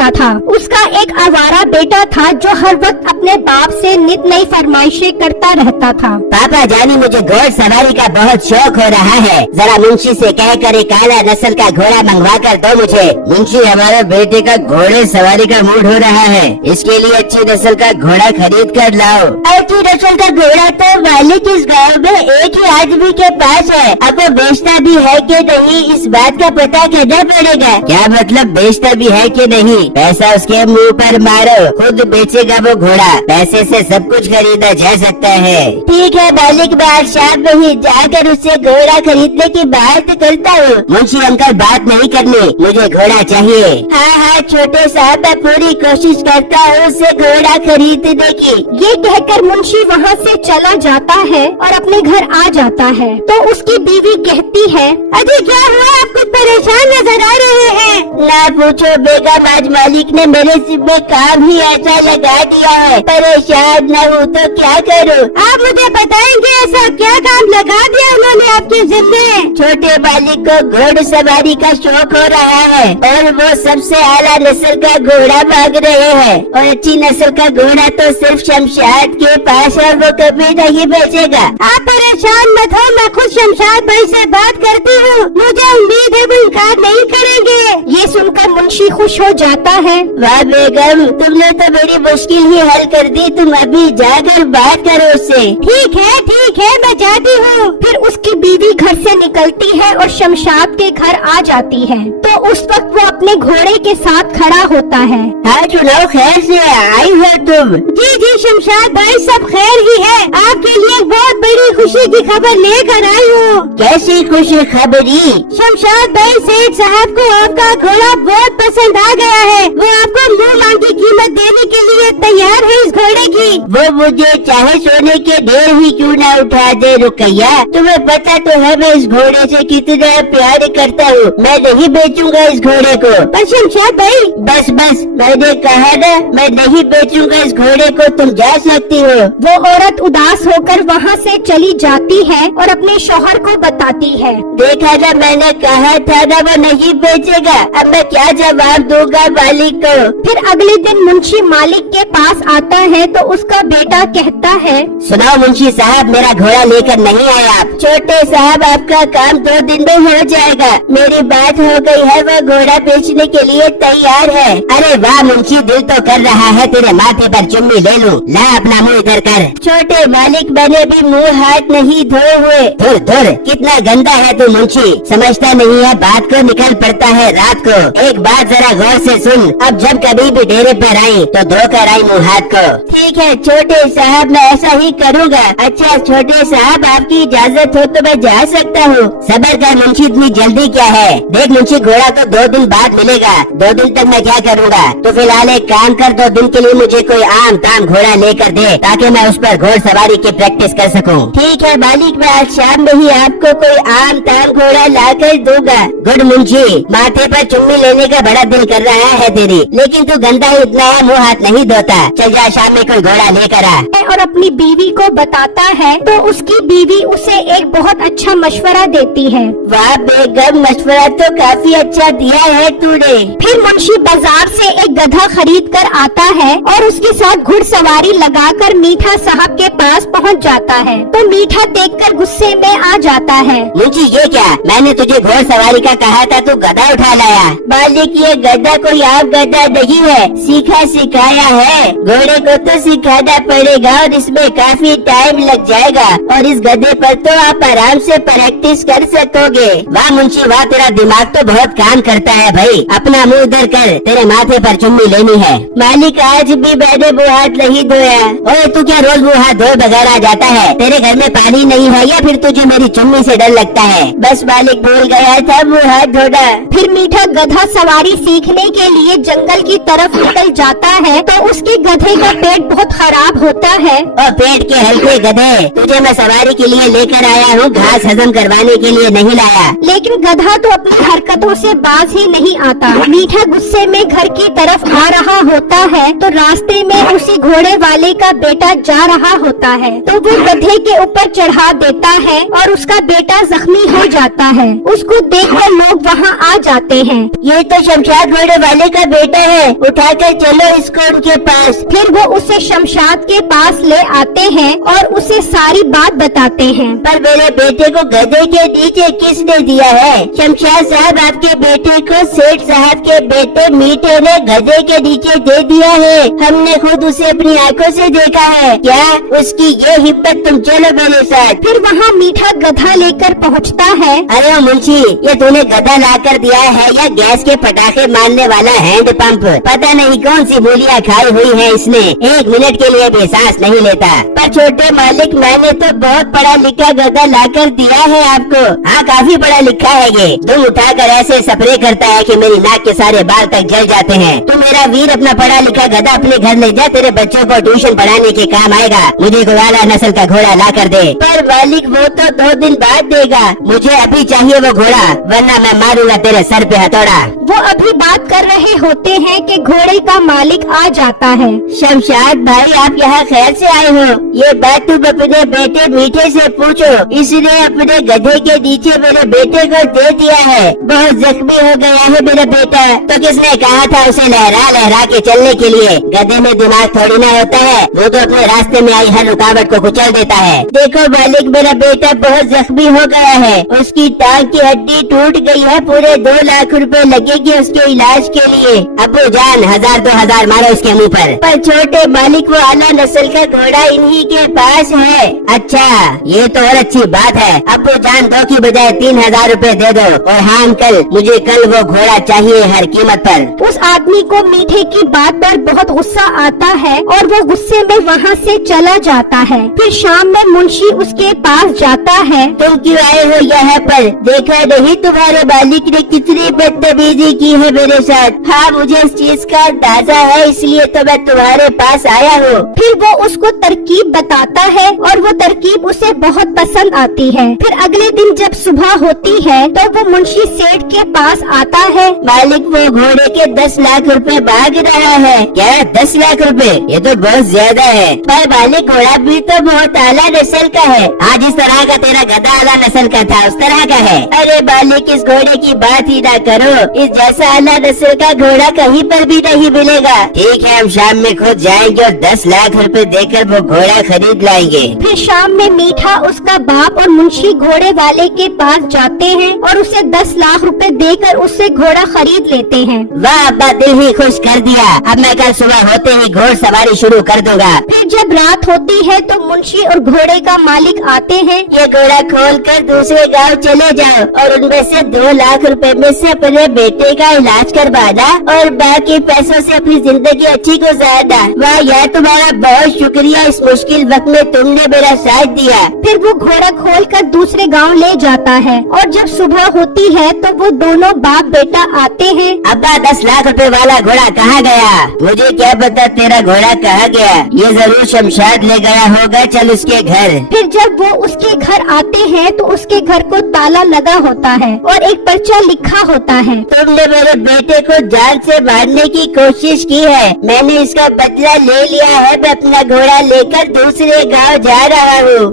जैसा था। उसका एक आवारा बेटा था जो हर वक्त अपने बाप से नित नई फरमाइशें करता रहता था। पापा जानी मुझे घोड़ सवारी का बहुत शौक हो रहा है, जरा मुंशी से कहकर एक काला नस्ल का घोड़ा मंगवा कर दो मुझे। मुंशी हमारे बेटे का घोड़े सवारी का मूड हो रहा है, इसके लिए अच्छी नस्ल का घोड़ा खरीद कर लाओ। अच्छी नस्ल का घोड़ा तो मालिक इस गाँव में एक ही आदमी के पास है, अब वो बेचता भी है कि नहीं इस बात का पता करना पड़ेगा। क्या मतलब बेचता भी है कि नहीं? पैसा उसके मुंह पर मारो, खुद बेचेगा वो घोड़ा, पैसे से सब कुछ खरीदा जा सकता है। ठीक है मालिक, मैं आज शाम में ही जाकर उससे घोड़ा खरीदने की बात करता हूँ। मुंशी अंकल बात नहीं करनी, मुझे घोड़ा चाहिए। हाँ हाँ छोटे साहब, मैं पूरी कोशिश करता हूँ उससे घोड़ा खरीदने की। ये कहकर मुंशी वहाँ से चला जाता है और अपने घर आ जाता है। तो उसकी बीवी कहती है, अरे क्या हुआ, आप कुछ परेशान नजर आ रहे हैं। ना पूछो बेगम, आज मालिक ने मेरे सिर में काम ही ऐसा लगा दिया है, परेशान न हूँ तो क्या करूँ। आप मुझे बताएंगे ऐसा क्या काम लगा दिया उन्होंने आपके सिर में? छोटे मालिक को घोड़ सवारी का शौक हो रहा है और वो सबसे आला नस्ल का घोड़ा मांग रहे हैं, और अच्छी नस्ल का घोड़ा तो सिर्फ शमशाद के पास है, वो कभी नहीं बेचेगा। आप परेशान मत हो, मैं खुद शमशाद भाई से बात करती हूँ, मुझे उम्मीद है वो इनकार नहीं करेंगे। ये सुनकर मुंशी खुश हो जाता है। वाह बेगम, तुमने तो मेरी मुश्किल ही हल कर दी, तुम अभी जाकर बात करो उससे। ठीक है मैं जाती हूँ। फिर उसकी बीवी घर से निकलती है और शमशाद के घर आ जाती है। तो उस वक्त वो अपने घोड़े के साथ खड़ा होता है। हाँ सुनाओ, खैर से आई हो तुम? जी शमशाद भाई, सब खैर ही है, आपके लिए बहुत बड़ी खुशी की खबर लेकर आई हूँ। कैसी खुशी खबरी? शमशाद भाई, सेठ साहब को आपका घोड़ा बहुत पसंद आ गया है, वो आपको मुँह मांगी कीमत देने के लिए तैयार है इस घोड़े की। वो मुझे चाहे सोने के ढेर ही क्यों ना उठा दे रुकैया, तुम्हें पता तो है मैं इस घोड़े से कितना प्यार करता हूँ, मैं नहीं बेचूंगा इस घोड़े को। पर शमशाद भाई, बस मैंने कहा ना, मैं नहीं बेचूंगा इस घोड़े को, तुम जा सकती हो। वो औरत उदास होकर वहाँ से चली जाती है और अपने शौहर को बताती है। देखा ना, मैंने कहा था ना वो नहीं बेचेगा, अब मैं क्या जवाब दूंगा मालिक को। फिर अगले दिन मुंशी मालिक के पास आता है तो उसका बेटा कहता है, सुनाओ मुंशी साहब, मेरा घोड़ा लेकर नहीं आए आप? छोटे साहब, आपका काम 2 दिन में हो जाएगा, मेरी बात हो गई है, वो घोड़ा बेचने के लिए तैयार है। अरे वाह मुंशी, दिल तो कर रहा है तेरे माथे पर चुम्मी ले लूं, ला अपना मुंह इधर कर। छोटे मालिक, मैंने भी मुंह हाथ नहीं धोए हुए। धुर कितना गंदा है तू मुंशी, समझता नहीं है, बात को निकल पड़ता है रात को। एक बात जरा गौर से सुन, अब जब कभी भी डेरे पर आई तो धोकर आई मुँह हाथ को। ठीक है छोटे साहब, मैं ऐसा ही करूँगा। अच्छा छोटे साहब, आपकी इजाजत हो तो मैं जा सकता हूँ? सबर कर मुंशी, इतनी जल्दी क्या है? देख मुंशी, घोड़ा तो 2 दिन बाद मिलेगा, 2 दिन तक मैं क्या करूँगा? तो फिलहाल एक काम कर, 2 दिन के लिए मुझे कोई आम ताम घोड़ा लेकर दे, ताकि मैं उस पर घोड़ सवारी की प्रैक्टिस कर सकूँ। ठीक है मालिक, मैं आज शाम में ही आपको कोई आम ताम घोड़ा ला कर दूंगा। गुड मुंशी, माथे पर चुम्मी लेने का बड़ा दिल कर रहा है तेरी, लेकिन तू गंदा ही इतना है, मुँह हाथ नहीं धोता। चल जा, शाम में कोई घोड़ा लेकर आ। और अपनी बीवी को बताता है तो उसकी बीवी उसे एक बहुत अच्छा मशवरा देती है। वाह बेगम, मशवरा तो काफी अच्छा दिया है तूने। फिर मुंशी बाजार से एक गधा खरीद कर आता है और उसके साथ घुड़सवारी लगाकर मीठा साहब के पास पहुंच जाता है। तो मीठा देखकर गुस्से में आ जाता है। मुंशी ये क्या, मैंने तुझे घोड़ सवारी का कहा था, तू गधा उठा लाया। मालिक, ये गधा कोई आम गधा नहीं है, सीखा सिखाया है, घोड़े को तो सिखाना पड़ेगा और इसमें काफी टाइम लग जाएगा, और इस गधे पर तो आप आराम से प्रैक्टिस कर सकोगे। वाह मुंशी वाह, तेरा दिमाग तो बहुत काम करता है भाई। अपना मुंह इधर कर, तेरे माथे पर चुम्मी लेनी है। मालिक, आज भी मैंने मुँह हाथ नहीं धोया। ओए तू क्या रोज मुँह हाथ धोए बगैर आ जाता है? तेरे घर में पानी नहीं है या फिर तुझे मेरी चुम्मी से डर लगता है? बस मालिक, भूल गया था मुँह हाथ धोना। फिर मीठा गधा सवारी सीखने के लिए जंगल की तरफ निकल जाता है तो उसके गधे का पेट बहुत खराब होता है। और पेट के हल्के गधे, तुझे मैं सवारी के लिए लेकर आया हूँ, घास हजम करवाने के लिए नहीं लाया। लेकिन गधा तो अपनी हरकतों से बाज ही नहीं आता। मीठा गुस्से में घर की तरफ आ रहा होता है तो रास्ते में उसी घोड़े वाले का बेटा जा रहा होता है, तो वो गधे के ऊपर चढ़ा देता है और उसका बेटा जख्मी हो जाता है। उसको देखकर लोग वहाँ आ जाते हैं। ये तो शमशाद घोड़े वाले का बेटा है, उठाकर चलो इसको उनके पास। फिर वो उसे शमशाद के पास ले आते हैं और उसे सारी बात बताते हैं। पर मेरे बेटे को गधे के नीचे किसने दिया है? शमशाद साहब, आपके बेटे को सेठ साहब के बेटे मीठे ने गधे के नीचे दे दिया है। हमने खुद उसे अपनी आंखों से देखा है। क्या उसकी ये हिम्मत? तुम चलो मेरे साथ। फिर वहाँ मीठा गधा लेकर पहुँचता है। अरे मुंशी, ये तूने गधा लाकर दिया है या गैस के पटाखे मारने वाला हैंड पंप? पता नहीं कौन सी गोलियां खाई हुई है इसने। 1 मिनट के लिए भी सांस नहीं लेता। पर छोटे मालिक, मैंने तो बहुत पढ़ा लिखा गधा लाकर दिया है आपको। हाँ, काफी पढ़ा लिखा है ये। तुम उठाकर ऐसे स्प्रे करता है कि मेरी नाक के सारे बाल तक जल जाते हैं। तू मेरा वीर, अपना पढ़ा लिखा गधा अपने घर ले जा, तेरे बच्चों को ट्यूशन पढ़ाने के काम आएगा। मुझे कोई आला नस्ल का घोड़ा ला कर दे। पर मालिक, वो तो 2 दिन बाद देगा। मुझे अभी चाहिए वो घोड़ा, वरना मैं मारूंगा तेरे सर पे हथौड़ा। वो अभी बात कर रहे होते हैं कि घोड़े का मालिक आ जाता है। शमशाद भाई, आप यहाँ खैर से आए हो? ये बात तुम अपने बेटे मीठे से पूछो। इसने अपने गधे के नीचे मेरे बेटे को दे दिया है। बहुत जख्मी हो गया है मेरा बेटा। तो किसने कहा था उसे लहरा लहरा के चलने के लिए? गधे में दिमाग थोड़ी ना होता है, वो तो अपने रास्ते में आई हर रुकावट को कुचल देता है। देखो मालिक, मेरा बेटा बहुत जख्मी हो गया है। उसकी टांग की हड्डी टूट गई है। पूरे 2 लाख रुपए लगेंगे उसके इलाज के लिए। अब्बू जान, 1000-2000 मारो इसके मुँह पर छोटे मालिक, वो आला नस्ल का घोड़ा इन्हीं के पास है। अच्छा, ये तो और अच्छी बात है। अब्बू जान, 2 की बजाय 3000 रुपए दे दो। और हाँ अंकल, मुझे कल वो घोड़ा चाहिए हर कीमत पर। उस आदमी को मीठे की बात पर बहुत गुस्सा आता है और वो गुस्से में वहाँ से चला जाता है। फिर शाम में मुंशी उसके पास जाता है। तुम क्यों आए हो यहाँ पर? देखा नहीं तुम्हारे मालिक ने कितनी बदतमीजी की है मेरे साथ? हाँ, मुझे इस चीज का अंदाजा है, इसलिए तो मैं तुम्हारे पास आया हूँ। फिर वो उसको तरकीब बताता है और वो तरकीब उसे बहुत पसंद आती है। फिर अगले दिन जब सुबह होती है तो वो मुंशी सेठ के पास आता है। मालिक, वो घोड़े के 10 लाख रुपए मांग रहा है। क्या 10 लाख रुपए? ये तो बहुत ज्यादा है। पर मालिक, घोड़ा भी तो बहुत आला नस्ल का है। आज इस तरह का तेरा गधा आला नस्ल का था, उस तरह का है। अरे मालिक, इस घोड़े की बात ही ना करो। इस जैसा आला नस्ल का घोड़ा कहीं पर भी नहीं मिलेगा। ठीक है, हम शाम में खुद जाएंगे और 10 लाख रुपए देकर वो घोड़ा खरीद लाएंगे। फिर शाम में मीठा, उसका बाप और मुंशी घोड़े वाले के पास जाते हैं और उसे 10 लाख रुपए देकर उससे घोड़ा खरीद लेते हैं। वाह अब्बा, दिल ही खुश कर दिया। अब मैं कल सुबह होते ही घोड़ सवारी शुरू कर दूंगा। फिर जब रात होती है तो मुंशी और घोड़े का मालिक आते हैं। ये घोड़ा खोल कर दूसरे गांव चले जाओ और उनमें से 2 लाख रुपए में से अपने बेटे का इलाज करवाना और बाकी पैसों से अपनी जिंदगी अच्छी गुजारना। वाह यार, तुम्हारा बहुत शुक्रिया, इस मुश्किल वक्त में तुमने मेरा साथ दिया। फिर वो घोड़ा खोलकर दूसरे गांव ले जाता है और जब सुबह होती है तो वो दोनों बाप बेटा आते हैं। अब्बा, 10 लाख रुपए वाला घोड़ा कहाँ गया? मुझे क्या पता तेरा घोड़ा कहाँ गया। ये जरूर शमशाद ले गया होगा, चल उसके घर। फिर जब वो उसके घर आते हैं तो उसके घर को ताला लगा होता है और एक पर्चा लिखा होता है। तुमने मेरे बेटे को जान से मारने की कोशिश की है, मैंने इसका बदला ले लिया है। मैं अपना घोड़ा लेकर दूसरे गांव जा रहा हूँ।